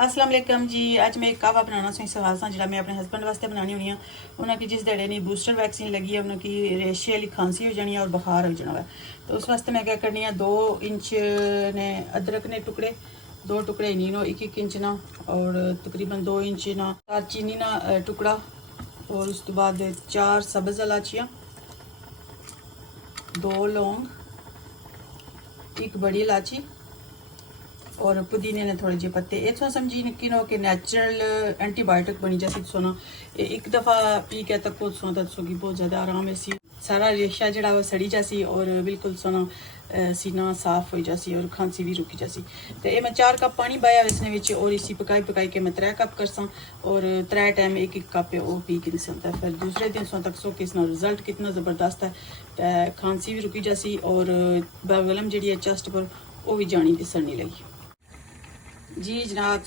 अस्सलाम वालेकुम जी। अज मैं एक कावा बनाना सी सवाल सा जो मैं अपने हस्बैंड वास्ते बनानी होनी उन्होंने जिस देड़े नहीं बूस्टर वैक्सीन लगी है उन्होंने रेशे वाली खांसी हो जानी है और बुखार हो जाना है। तो उस वास्ते मैं क्या करनी है 2 इंच ने अदरक ने टुकड़े 2 टुकड़े नीनो 1 इंच ना और तकरीबन 2 इंच ना दालचीनी ना टुकड़ा और उस तो बाद 4 सब्ज़ इलाचियाँ 2 लौंग 1 बड़ी इलाची और पुदीने ने थोड़े जे पत्ते इतना समझी किनो कि नेचुरल एंटीबायोटिक बनी जैसी सोना एक दफ़ा पी के तक को सोना सोगी बहुत ज़्यादा आराम है सी सारा रेशा जड़ा वो सड़ी जासी और बिल्कुल सोना सीना साफ हो जासी और खांसी भी रुकी जासी। तो ये मैं 4 कप पानी पाया इसने विच और इसी पकाई पकाई के मैं 3 कप करसा और 3 टाइम 1 कप वो पी के निकलता है। फिर दूसरे दिन सो तक सो कि इसका रिजल्ट कितना ज़बरदस्त है। खांसी भी रुकी जासी और बगलम जी है चेस्ट पर वो भी जानी दिसण नहीं लगी जी जनाब।